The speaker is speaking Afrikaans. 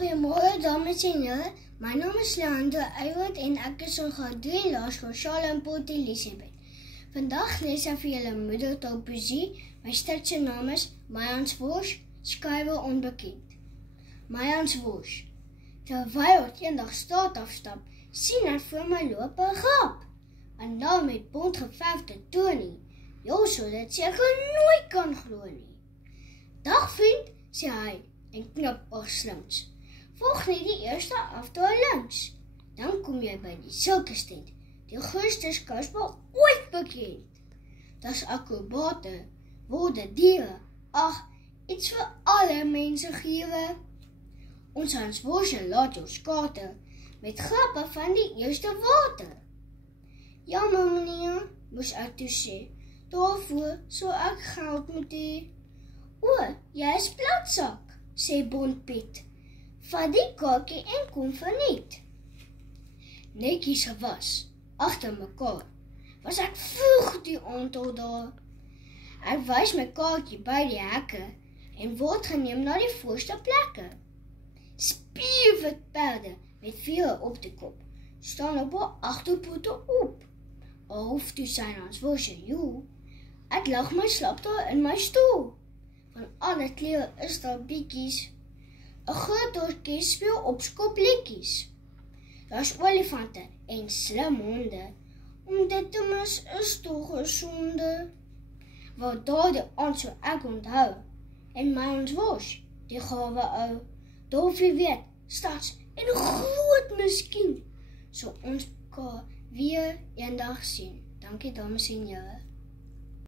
Goeiemôre dames en here, my naam is Leandro Eiwoud en ek is in graad 3 laerskool in Port Elizabeth. Vandag lees ek vir julle moedertaal poesie. My stadse naam is Mayans Wosh, skrywer onbekend. Mayans Wosh. Terwyl ek eendag straat afstap, sien ek voor my loop 'n grap. En daar met bont geverfde Tony. Jy sou dit seker nooit kan glo nie. Dag vriend, sê hy en knip slinks. Volg net die eerste afdraai links. Dan kom jy by die silkestent, die grootste skouspel ooit bekend. Dis akrobate, wilde diere, ag, iets vir alle mense giere. Ons Hans Worsje laat jou skater, met grappe van die eerste water. Jammer meneer, moes ek toe sê, daarvoor sou ek geld moet hê. O, jy is platsak, sê Bont Piet. Vat die kaartjie en kom verniet. Netjies gewas, agter mekaar, was ek vroeg die aantal daar. Ek wys my kaartjie by die hekke en word geneem na die voorste plekke. Spierwit perde met vere op die kop, staan op haar agterpote op. Al hoef toe sy Hans Worsje joel, ek lag my slap daar in my stoel. Van alle kleure is daar bietjies. 'n groot orkes speel op skopliedjies. Daar's olifante en slim honde, om dit te mis is toch 'n sonde. Wat daardie aand so ek onthou, en Mayans Wosh, die gawe ou, dolfie weet, stads en groot miskien, so ons mekaar weer eendag sien. Dankie dames en here.